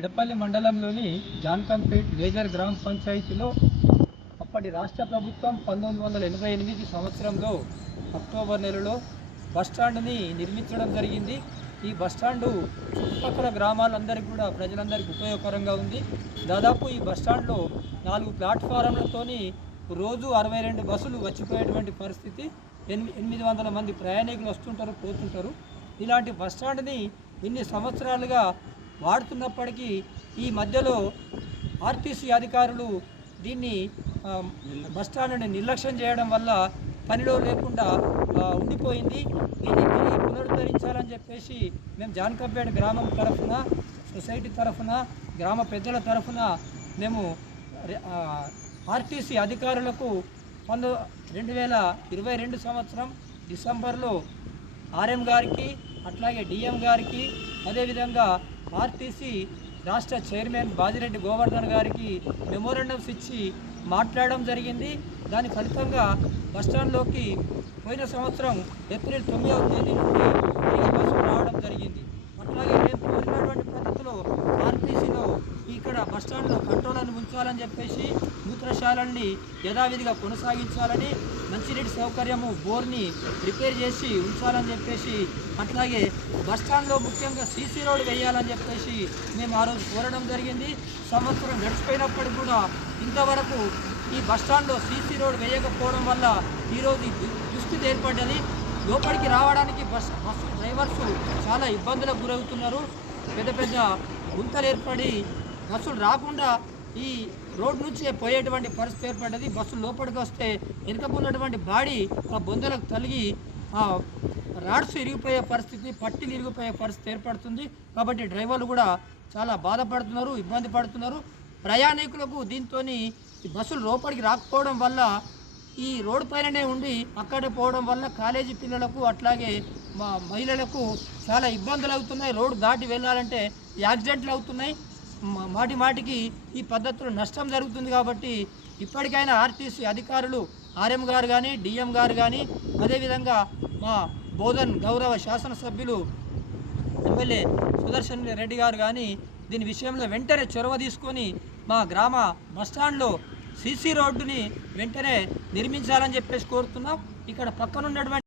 ఇడపల్లి మండలంలోని జాన్కంపేట్ మేజర్ గ్రామ పంచాయతీలో అప్పటి రాష్ట్ర ప్రభుత్వం 1988 సంవత్సరంలో అక్టోబర్ నెలలో బస్టాండ్ని నిర్మించడం జరిగింది. ఈ బస్టాండు చుట్టుపక్కల గ్రామాలందరికీ కూడా ప్రజలందరికీ ఉపయోగకరంగా ఉంది. దాదాపు ఈ బస్టాండ్లో 4 ప్లాట్ఫారంలతోని రోజు 62 బస్సులు వచ్చిపోయేటువంటి పరిస్థితి. 800 మంది ప్రయాణికులు వస్తుంటారు, పోతుంటారు. ఇలాంటి బస్టాండ్ని ఇన్ని సంవత్సరాలుగా వాడుతున్నప్పటికీ ఈ మధ్యలో ఆర్టీసీ అధికారులు దీన్ని బస్టాండ్ని నిర్లక్ష్యం చేయడం వల్ల పనిలో లేకుండా ఉండిపోయింది. దీన్ని పునరుద్ధరించాలని చెప్పేసి మేము జాన్కంపేట్ గ్రామం తరఫున, సొసైటీ తరఫున, గ్రామ పెద్దల తరఫున మేము ఆర్టీసీ అధికారులకు 2022 సంవత్సరం డిసెంబర్లో ఆర్ఎం గారికి, అట్లాగే డిఎం గారికి, అదేవిధంగా ఆర్టీసీ రాష్ట్ర చైర్మన్ బాజిరెడ్డి గోవర్ధన్ గారికి మెమోరాండమ్స్ ఇచ్చి మాట్లాడడం జరిగింది. దాని ఫలితంగా బస్టాండ్లోకి పోయిన సంవత్సరం ఏప్రిల్ 9వ తేదీ నుండి బస్సులు రావడం జరిగింది. అట్లాగే మేము కోరినటువంటి పద్ధతిలో ఆర్టీసీలో ఇక్కడ బస్టాండ్లో కంట్రోల్ని ఉంచాలని చెప్పేసి, మూత్రశాలల్ని యథావిధిగా కొనసాగించాలని, మంచినీటి సౌకర్యము బోర్ని రిపేర్ చేసి ఉంచాలని చెప్పేసి, అట్లాగే బస్టాండ్లో ముఖ్యంగా సీసీ రోడ్ వేయాలని చెప్పేసి మేము ఆ రోజు కోరడం జరిగింది. సంవత్సరం గడిచిపోయినప్పటికీ కూడా ఇంతవరకు ఈ బస్టాండ్లో సీసీ రోడ్ వేయకపోవడం వల్ల ఈరోజు దుస్థితి ఏర్పడ్డది. లోపలికి రావడానికి బస్సు డ్రైవర్స్ చాలా ఇబ్బందులకు గురవుతున్నారు. పెద్ద పెద్ద గుంతలు ఏర్పడి బస్సులు రాకుండా ఈ రోడ్ నుంచి పోయేటువంటి పరిస్థితి ఏర్పడ్డది. బస్సులు లోపలికి వస్తే వెనుకకున్నటువంటి బాడీ ఆ బొందలకు తలిగి రాడ్స్ ఇరిగిపోయే పరిస్థితి, పట్టీలు ఇరిగిపోయే పరిస్థితి ఏర్పడుతుంది. కాబట్టి డ్రైవర్లు కూడా చాలా బాధపడుతున్నారు, ఇబ్బంది పడుతున్నారు. ప్రయాణికులకు దీంతో ఈ బస్సులు లోపలికి రాకపోవడం వల్ల ఈ రోడ్డు పైననే ఉండి అక్కడే పోవడం వల్ల కాలేజీ పిల్లలకు, అట్లాగే మహిళలకు చాలా ఇబ్బందులు అవుతున్నాయి. రోడ్డు దాటి వెళ్ళాలంటే యాక్సిడెంట్లు అవుతున్నాయి. మాటి మాటికి ఈ పద్ధతిలో నష్టం జరుగుతుంది. కాబట్టి ఇప్పటికైనా ఆర్టీసీ అధికారులు, ఆర్ఎం గారు కానీ, డిఎం గారు కానీ, అదేవిధంగా మా బోధన్ గౌరవ శాసనసభ్యులు ఎమ్మెల్యే సుదర్శన్ రెడ్డి గారు కానీ దీని విషయంలో వెంటనే చొరవ తీసుకొని మా గ్రామ బస్టాండ్లో సీసీ రోడ్డుని వెంటనే నిర్మించాలని చెప్పేసి కోరుతున్నాం. ఇక్కడ పక్కనున్నటువంటి